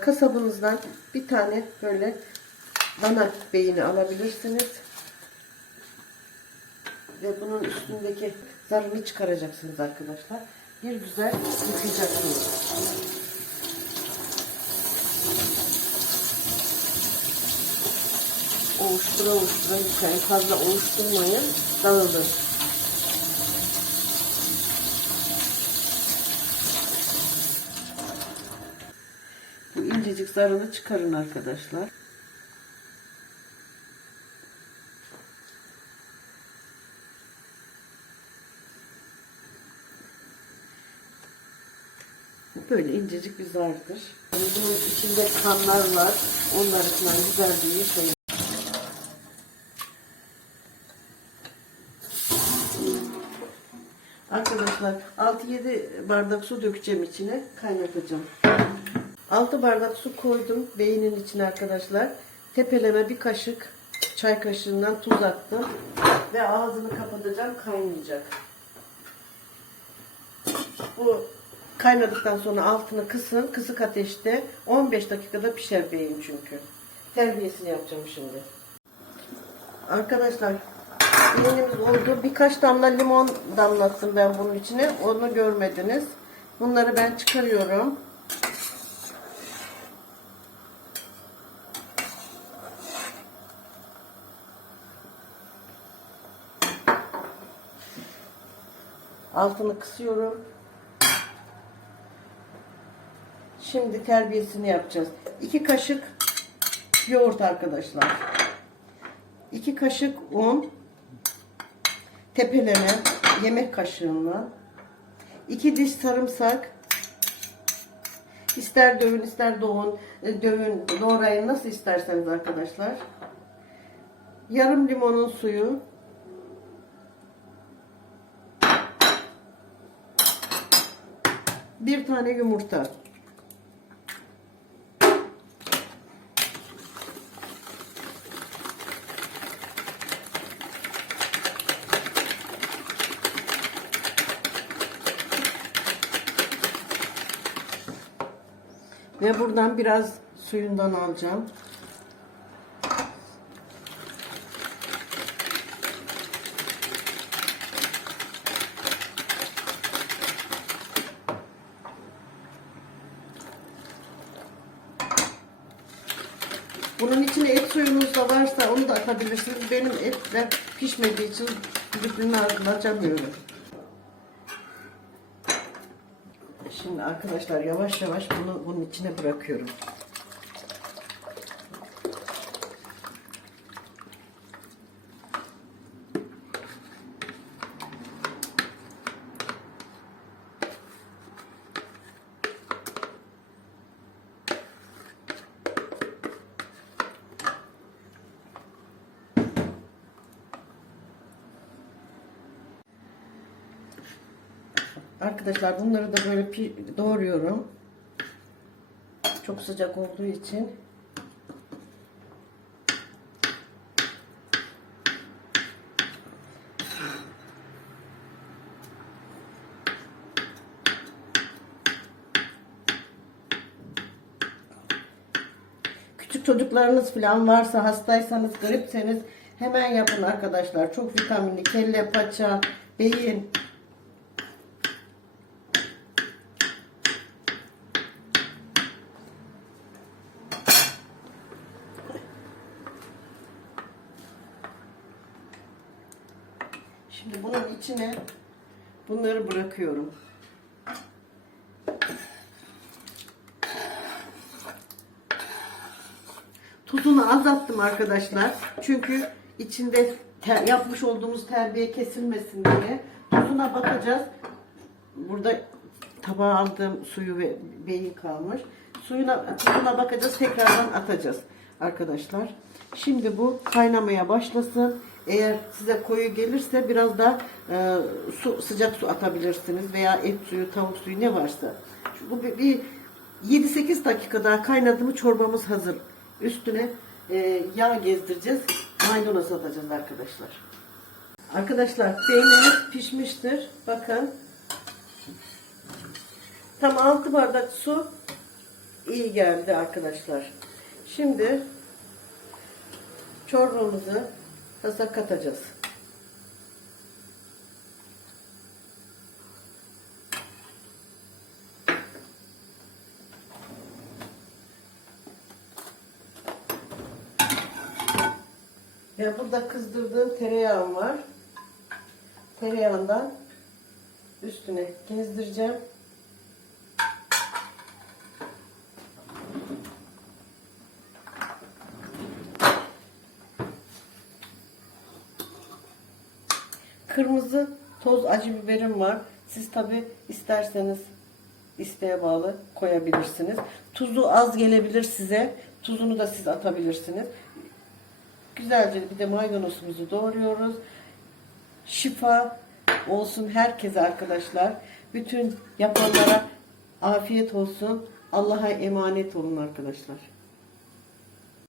Kasabınızdan bir tane böyle dana beyni alabilirsiniz. Ve bunun üstündeki zarını çıkaracaksınız arkadaşlar. Bir güzel yıkayacaksınız. Ovuştura ovuştura yıkayın. Fazla ovuşturmayın. Dağılır. Bu incecik zarını çıkarın arkadaşlar. Böyle incecik bir zardır. Bunun içinde kanlar var. Onları falan güzel bir yıkayın. Arkadaşlar 6-7 bardak su dökeceğim içine kaynatacağım. 6 bardak su koydum beynin içine arkadaşlar. Tepeleme bir kaşık çay kaşığından tuz attım. Ve ağzını kapatacağım kaynayacak. Bu kaynadıktan sonra altını kısın. Kısık ateşte 15 dakikada pişer beyin çünkü. Terbiyesini yapacağım şimdi. Arkadaşlar beynimiz oldu. Birkaç damla limon damlattım ben bunun içine. Onu görmediniz. Bunları ben çıkarıyorum. Altını kısıyorum. Şimdi terbiyesini yapacağız. 2 kaşık yoğurt arkadaşlar. 2 kaşık un. Tepeleme yemek kaşığıyla. 2 diş sarımsak. İster dövün ister doğun, e, dövün, doğrayın nasıl isterseniz arkadaşlar. Yarım limonun suyu. Bir tane yumurta. Ve buradan biraz suyundan alacağım. Bunun içine et suyunuz da varsa onu da atabilirsiniz. Benim etler pişmediği için düdüklünün ardına açamıyorum. Şimdi arkadaşlar yavaş yavaş bunu bunun içine bırakıyorum. Arkadaşlar bunları da böyle doğruyorum. Çok sıcak olduğu için. Küçük çocuklarınız falan varsa, hastaysanız, gripseniz hemen yapın arkadaşlar. Çok vitaminli, kelle, paça, beyin, Şimdi bunun içine bunları bırakıyorum. Tuzunu azalttım arkadaşlar. Çünkü içinde ter- yapmış olduğumuz terbiye kesilmesin diye. Tuzuna bakacağız. Burada tabağa aldığım suyu ve beyin kalmış. Suyuna, tuzuna bakacağız. Tekrardan atacağız arkadaşlar. Şimdi bu kaynamaya başlasın. Eğer size koyu gelirse biraz da e, su sıcak su atabilirsiniz veya et suyu, tavuk suyu ne varsa. Şu- Bu bir, bir 7-8 dakika daha kaynadı mı çorbamız hazır. Üstüne e, yağ gezdireceğiz. Maydanoz atacağız arkadaşlar. Arkadaşlar peynirimiz pişmiştir. Bakın. Tam 6 bardak su iyi geldi arkadaşlar. Şimdi çorbamızı tasa katacağız. Ve burada kızdırdığım tereyağım var. Tereyağından üstüne gezdireceğim. Kırmızı toz acı biberim var. Siz tabi isterseniz isteğe bağlı koyabilirsiniz. Tuzu az gelebilir size. Tuzunu da siz atabilirsiniz. Güzelce bir de maydanozumuzu doğruyoruz. Şifa olsun herkese arkadaşlar. Bütün yapanlara afiyet olsun. Allah'a emanet olun arkadaşlar.